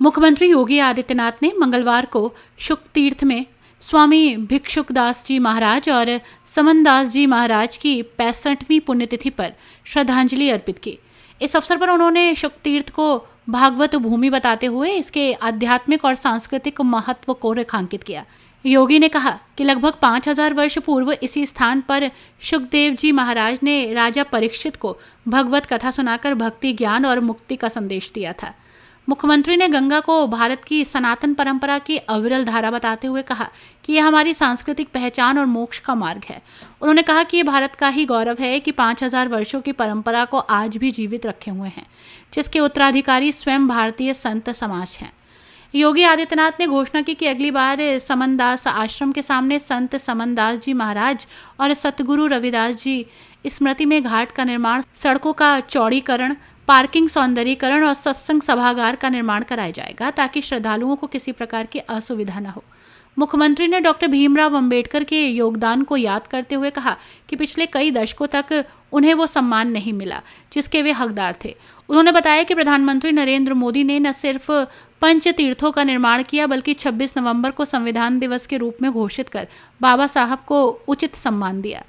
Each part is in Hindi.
मुख्यमंत्री योगी आदित्यनाथ ने मंगलवार को शुक तीर्थ में स्वामी भिक्षुकदास जी महाराज और समनदास जी महाराज की 65वीं पुण्यतिथि पर श्रद्धांजलि अर्पित की। इस अवसर पर उन्होंने शुक तीर्थ को भागवत भूमि बताते हुए इसके आध्यात्मिक और सांस्कृतिक महत्व को रेखांकित किया। योगी ने कहा कि लगभग 5000 वर्ष पूर्व इसी स्थान पर शुकदेव जी महाराज ने राजा परीक्षित को भगवत कथा सुनाकर भक्ति, ज्ञान और मुक्ति का संदेश दिया था। मुख्यमंत्री ने गंगा को भारत की सनातन परंपरा की अविरल धारा बताते हुए कहा कि यह हमारी सांस्कृतिक पहचान और मोक्ष का मार्ग है। उन्होंने कहा कि ये भारत का ही गौरव है कि 5000 वर्षों की परंपरा को आज भी जीवित रखे हुए हैं, जिसके उत्तराधिकारी स्वयं भारतीय संत समाज हैं। योगी आदित्यनाथ ने घोषणा की कि अगली बार समनदास आश्रम के सामने संत समनदास जी महाराज और सतगुरु रविदास जी स्मृति में घाट का निर्माण, सड़कों का चौड़ीकरण, पार्किंग सौंदर्यीकरण और सत्संग सभागार का निर्माण कराया जाएगा ताकि श्रद्धालुओं को किसी प्रकार की असुविधा न हो। मुख्यमंत्री ने डॉक्टर भीमराव अंबेडकर के योगदान को याद करते हुए कहा कि पिछले कई दशकों तक उन्हें वो सम्मान नहीं मिला जिसके वे हकदार थे। उन्होंने बताया कि प्रधानमंत्री नरेंद्र मोदी ने न सिर्फ पंच तीर्थों का निर्माण किया बल्कि 26 नवंबर को संविधान दिवस के रूप में घोषित कर बाबा साहब को उचित सम्मान दिया।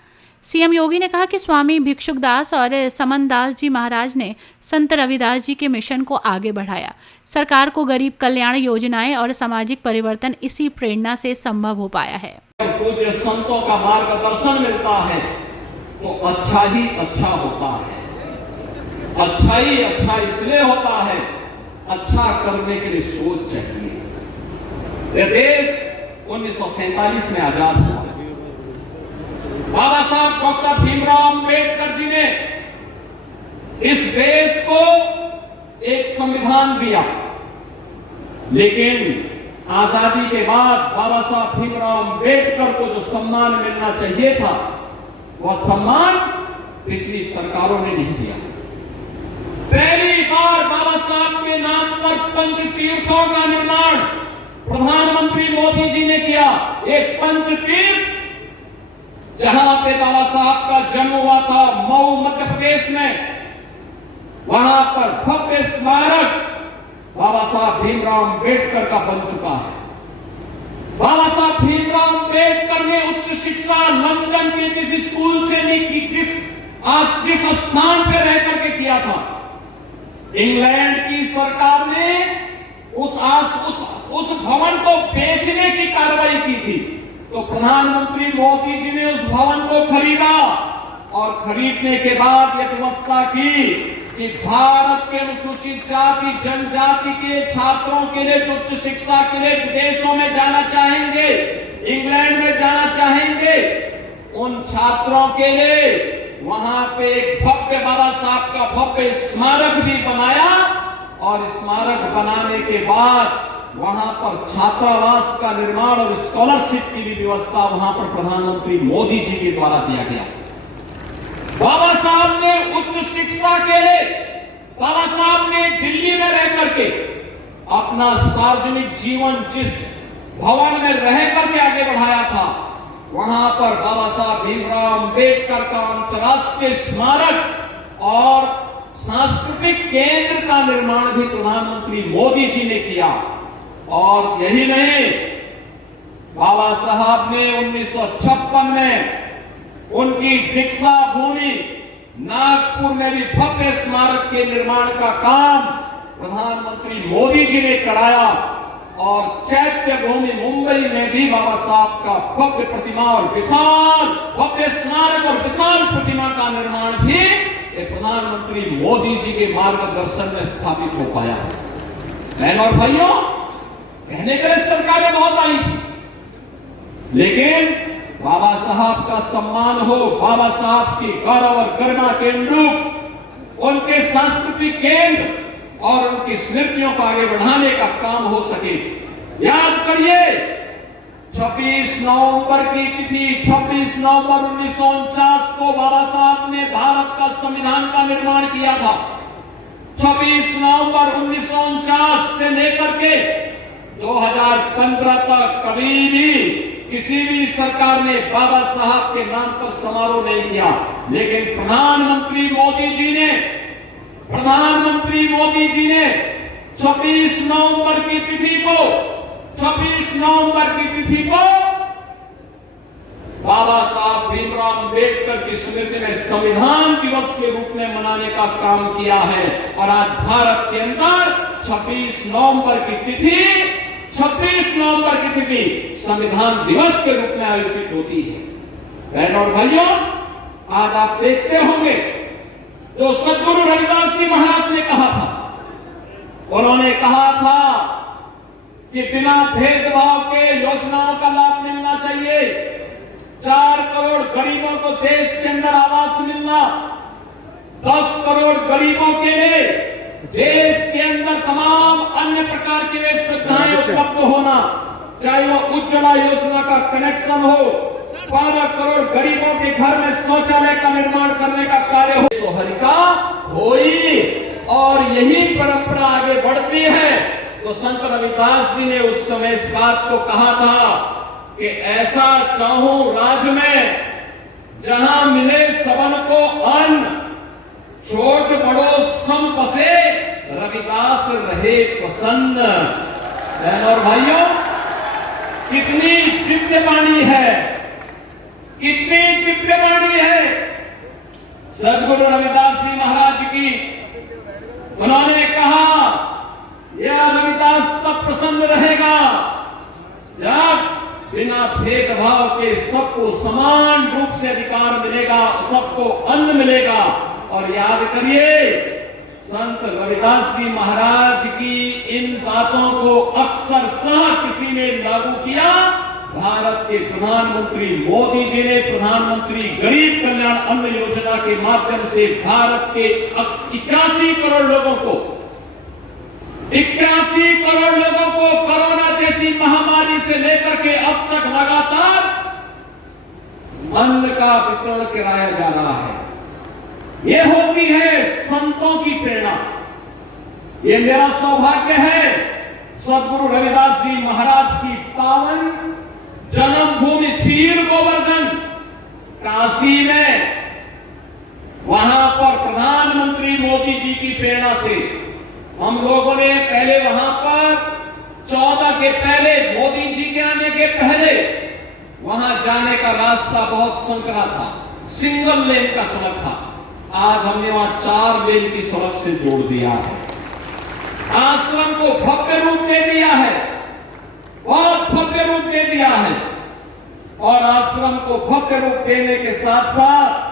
सीएम योगी ने कहा कि स्वामी भिक्षुकदास और समनदास जी महाराज ने संत रविदास जी के मिशन को आगे बढ़ाया। सरकार को गरीब कल्याण योजनाएं और सामाजिक परिवर्तन इसी प्रेरणा से संभव हो पाया है। पूज्य संतों का मार्गदर्शन मिलता है तो अच्छा ही अच्छा होता है। अच्छा ही अच्छा इसलिए होता है, अच्छा करने के लिए सोच चाहिए। यह देश 1947 में आजाद हुआ। बाबा साहब डॉक्टर भीमराव अंबेडकर जी ने इस देश को एक संविधान दिया, लेकिन आजादी के बाद बाबा साहब भीमराव अंबेडकर को जो सम्मान मिलना चाहिए था वह सम्मान पिछली सरकारों ने नहीं दिया। पहली बार बाबा साहब के नाम पर पंच तीर्थों का निर्माण प्रधानमंत्री मोदी जी ने किया। एक पंच तीर्थ जहां पे बाबा साहब का जन्म हुआ था मऊ मध्य प्रदेश में, वहां पर भव्य स्मारक बाबा साहब भीमराव अंबेडकर का बन चुका है। बाबा साहब भीमराव अंबेडकर ने उच्च शिक्षा लंदन के जिस स्कूल से नहीं की, जिस स्थान पे रह करके किया था, इंग्लैंड की सरकार ने उस भवन को बेचने की कार्रवाई की थी, तो प्रधानमंत्री मोदी जी ने उस भवन को खरीदा और खरीदने के बाद यह व्यवस्था की कि भारत के अनुसूचित जाति जनजाति के छात्रों के लिए जो उच्च शिक्षा के लिए विदेशों में जाना चाहेंगे, इंग्लैंड में जाना चाहेंगे, उन छात्रों के लिए वहां पे एक भव्य बाबा साहब का भव्य स्मारक भी बनाया और स्मारक बनाने के बाद वहां पर छात्रावास का निर्माण और स्कॉलरशिप की भी व्यवस्था वहां पर प्रधानमंत्री मोदी जी के द्वारा दिया गया। बाबा साहब ने उच्च शिक्षा के लिए बाबा साहब ने दिल्ली में रह करके अपना सार्वजनिक जीवन जिस भवन में रह करके आगे बढ़ाया था, वहां पर बाबा साहब भीमराव अंबेडकर का अंतर्राष्ट्रीय स्मारक और सांस्कृतिक केंद्र का निर्माण भी प्रधानमंत्री मोदी जी ने किया। और यही नहीं, बाबा साहब ने 1956 में उनकी दीक्षा भूमि नागपुर में भी भव्य स्मारक के निर्माण का काम प्रधानमंत्री मोदी जी ने कराया और चैत्य भूमि मुंबई में भी बाबा साहब का भव्य प्रतिमा और विशाल भव्य स्मारक और विशाल प्रतिमा का निर्माण भी प्रधानमंत्री मोदी जी के मार्गदर्शन में स्थापित हो पाया। बहनों और भाइयों, कहने के लिए सरकारें बहुत आई थी, लेकिन बाबा साहब का सम्मान हो, बाबा साहब की गौरव और गरिमा के अनुरूप उनके सांस्कृतिक केंद्र और उनकी स्मृतियों को आगे बढ़ाने का काम हो सके। याद करिए, 26 नवंबर की तिथि 26 नवंबर 1949 को बाबा साहब ने भारत का संविधान का निर्माण किया था। 26 नवंबर 1949 से लेकर के 2015 तक कभी भी किसी भी सरकार ने बाबा साहब के नाम पर समारोह नहीं किया, लेकिन प्रधानमंत्री मोदी जी ने 26 नवंबर की तिथि को बाबा साहब भीमराव अंबेडकर की स्मृति में संविधान दिवस के रूप में मनाने का काम किया है। और आज भारत के अंदर 26 नवंबर की तिथि संविधान दिवस के रूप में आयोजित होती है। बहनों और भाइयों, आज आप देखते होंगे जो सद्गुरु रविदास जी महाराज ने कहा था, उन्होंने कहा था कि बिना भेदभाव के योजनाओं का लाभ मिलना चाहिए। 4 करोड़ गरीबों को देश के अंदर आवास मिलना, 10 करोड़ गरीबों के लिए देश के अंदर तमाम अन्य प्रकार की वे सुविधाएं उपलब्ध होना, चाहे वो उज्ज्वला योजना का कनेक्शन हो, 12 करोड़ गरीबों के घर में शौचालय का निर्माण करने का कार्य हो, सोहरी का होई। और यही परंपरा आगे बढ़ती है। तो संत रविदास जी ने उस समय इस बात को कहा था कि ऐसा चाहूं राज में जहां मिले सबन को अन्न, छोट बड़ो सम पसे, रविदास रहे प्रसन्न। बहनों और भाइयों, कितनी दिव्य वाणी है, कितनी दिव्य वाणी है सद्गुरु रविदास जी महाराज की। उन्होंने कहा यह रविदास तब प्रसन्न रहेगा जब बिना भेदभाव के सबको समान रूप से अधिकार मिलेगा, सबको अन्न मिलेगा। और याद करिए, संत रविदास जी महाराज की इन बातों को अक्सर किसी ने लागू किया। भारत के प्रधानमंत्री मोदी जी ने प्रधानमंत्री गरीब कल्याण अन्न योजना के माध्यम से भारत के 81 करोड़ लोगों को कोरोना जैसी महामारी से लेकर के अब तक लगातार अन्न का वितरण कराया जा रहा है। यह होती है संतों की प्रेरणा। ये मेरा सौभाग्य है सद्गुरु रविदास जी महाराज की पावन जन्मभूमि चीर गोवर्धन काशी में, वहां पर प्रधानमंत्री मोदी जी की प्रेरणा से हम लोगों ने पहले वहां पर 14 के पहले, मोदी जी के आने के पहले वहां जाने का रास्ता बहुत संकरा था, सिंगल लेन का सड़क था। आज हमने वहां 4 लेन की सड़क से जोड़ दिया है। आश्रम को भव्य रूप दे दिया है, बहुत भव्य रूप दे दिया है। और आश्रम को भव्य रूप देने के साथ साथ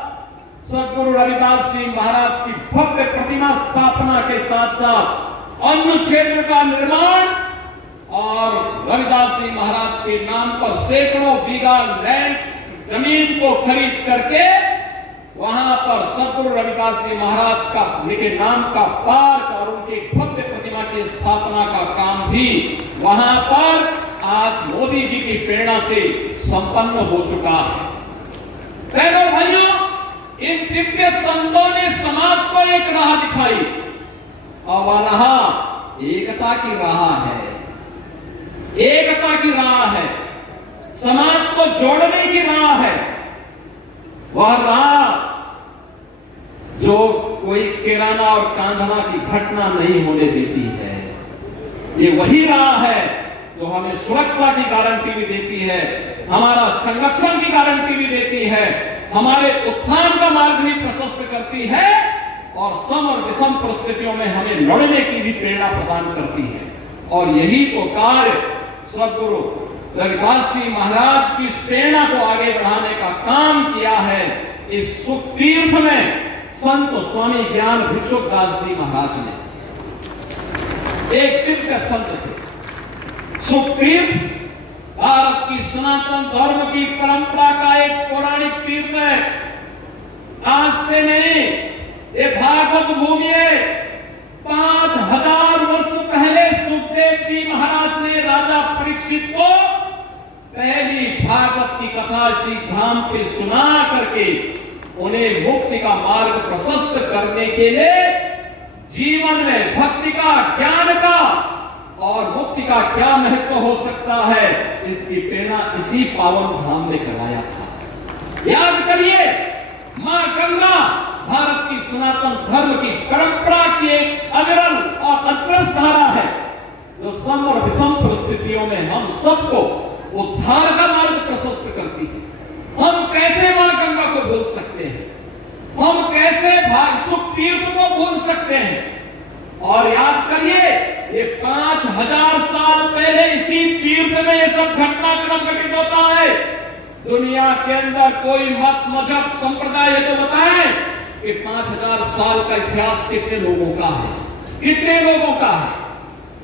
सद्गुरु रविदास जी महाराज की भव्य प्रतिमा स्थापना के साथ साथ अन्न क्षेत्र का निर्माण और रविदास जी महाराज के नाम पर सैकड़ों बीघा लैंड जमीन को खरीद करके वहां पर सद्गुरु रविदास जी महाराज का उनके नाम का पार्क और उनकी भव्य प्रतिमा की स्थापना का काम भी वहां पर आज मोदी जी की प्रेरणा से संपन्न हो चुका है। बहनों भाइयों, इन दिव्य संतों ने समाज को एक राह दिखाई और वह राह एकता की राह है। एकता की राह है, समाज को जोड़ने की राह है। वह राह जो कोई किराना और कांधना की घटना नहीं होने देती है। ये वही राह है जो हमें सुरक्षा की गारंटी भी देती है, हमारा संरक्षण की गारंटी भी देती है, हमारे उत्थान का मार्ग भी प्रशस्त करती है और सम और विषम परिस्थितियों में हमें लड़ने की भी प्रेरणा प्रदान करती है। और यही तो कार्य सद्गुरु रविदास जी महाराज की प्रेरणा को आगे बढ़ाने का काम किया है। इस सुख तीर्थ में संत स्वामी ज्ञान भिक्षुकदास जी महाराज ने, एक दिव्य संत थे। सुखतीर्थ भारत की सनातन धर्म की परंपरा का एक पौराणिक तीर्थ है। आज से नहीं, ये भागवत भूमि है। 5000 वर्ष पहले सुखदेव जी महाराज ने राजा परीक्षित को पहली भागवत की कथा इसी धाम पे सुना करके उन्हें मुक्ति का मार्ग प्रशस्त करने के लिए जीवन में भक्ति का, ज्ञान का और मुक्ति का क्या महत्व हो सकता है, इसकी प्रेरणा इसी पावन धाम में कराया था। याद करिए, मां गंगा भारत की सनातन धर्म की परंपरा की एक अविरल और अचरज धारा है, जो सम और विषम परिस्थितियों में हम सबको उद्धार का मार्ग प्रशस्त करती है। हम कैसे मां गंगा को भूल सकते हैं? हम कैसे भाई सुख तीर्थ को भूल सकते हैं? और याद करिए, ये 5000 साल पहले इसी तीर्थ में ये सब घटनाक्रम घटित होता है। दुनिया के अंदर कोई मत मजहब संप्रदाय तो बताए कि 5000 साल का इतिहास कितने लोगों का है, कितने लोगों का है?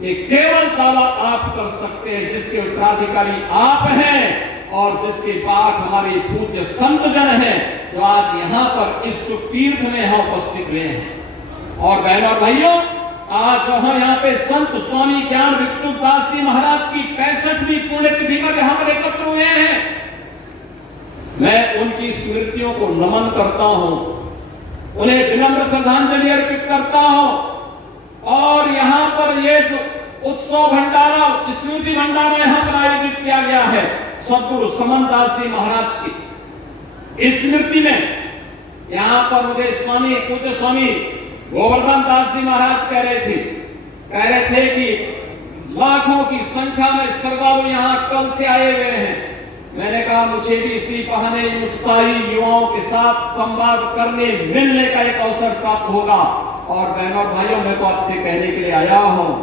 ये केवल दावा आप कर सकते हैं जिसके उत्तराधिकारी आप हैं और जिसके बाद हमारे पूज्य संत जन हैं, जो आज यहाँ पर इस तीर्थ में हम उपस्थित हुए हैं। और बहनों और भाइयों, आज हम यहाँ पे संत स्वामी ज्ञान भिक्षुकदास जी महाराज की 65वीं पुण्यतिथि पर यहाँ पर एकत्र हुए हैं। मैं उनकी स्मृतियों को नमन करता हूँ, उन्हें विनम्र श्रद्धांजलि अर्पित करता हूँ। और यहाँ पर ये जो उत्सव भंडारा, स्मृति भंडारा यहाँ पर आयोजित किया गया है सदगुरु समनदास जी महाराज की स्मृति में, यहाँ पर मुझे स्वामी पूज्य स्वामी गोवर्धन दास जी महाराज कह रहे थे कि लाखों की संख्या में श्रद्धालु यहाँ कल से आए हुए हैं। मैंने कहा मुझे भी इसी बहाने उत्साही युवाओं के साथ संवाद करने मिलने का एक अवसर प्राप्त होगा। और बहनों और भाइयों, मैं तो आपसे कहने के लिए आया हूँ,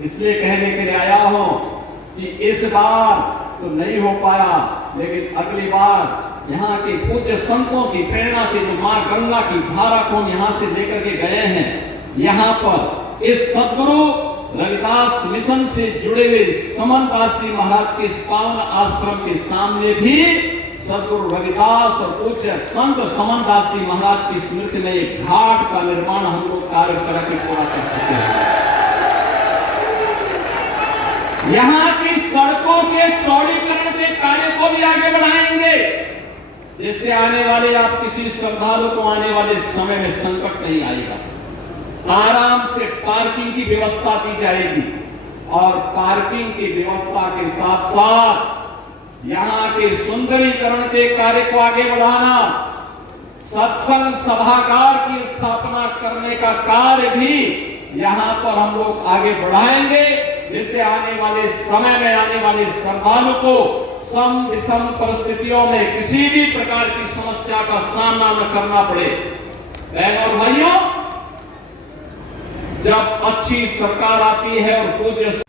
इसलिए कहने के लिए आया हूँ कि इस बार तो नहीं हो पाया, लेकिन अगली बार यहाँ के पूज्य संतों की प्रेरणा से जो मां गंगा की धारा को यहाँ से लेकर के गए हैं, यहाँ पर इस सदगुरु रविदास मिशन से जुड़े हुए समनदास जी महाराज के पावन आश्रम के सामने भी सदगुरु रविदास और पूज्य संत समनदास जी महाराज की स्मृति में एक घाट का निर्माण हम लोग कार्य करा के पूरा कर चुके हैं। यहाँ की सड़कों के चौड़ीकरण के कार्य को भी आगे बढ़ाएंगे, जिससे आने वाले आप किसी श्रद्धालु को आने वाले समय में संकट नहीं आएगा। आराम से पार्किंग की व्यवस्था की जाएगी और पार्किंग की व्यवस्था के साथ साथ यहाँ के सुंदरीकरण के कार्य को आगे बढ़ाना, सत्संग सभागार की स्थापना करने का कार्य भी यहाँ पर हम लोग आगे बढ़ाएंगे, जिससे आने वाले समय में आने वाले श्रद्धालु को सम विषम परिस्थितियों में किसी भी प्रकार की समस्या का सामना न करना पड़े। बहनों और भाइयों, जब अच्छी सरकार आती है और पूज्य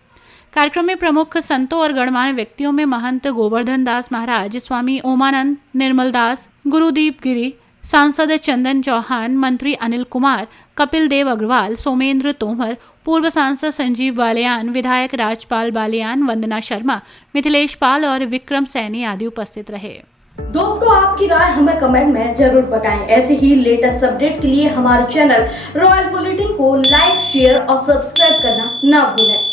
कार्यक्रम में प्रमुख संतों और गणमान्य व्यक्तियों में महंत गोवर्धन दास महाराज, स्वामी ओमानंद निर्मल दास, गुरुदीप गिरी, सांसद चंदन चौहान, मंत्री अनिल कुमार, कपिल देव अग्रवाल, सोमेंद्र तोमर, पूर्व सांसद संजीव बालियान, विधायक राजपाल बालियान, वंदना शर्मा, मिथिलेश पाल और विक्रम सैनी आदि उपस्थित रहे। दोस्तों, आपकी राय हमें कमेंट में जरूर बताएं। ऐसे ही लेटेस्ट अपडेट के लिए हमारे चैनल रॉयल बुलेटिन को लाइक, शेयर और सब्सक्राइब करना ना भूलें।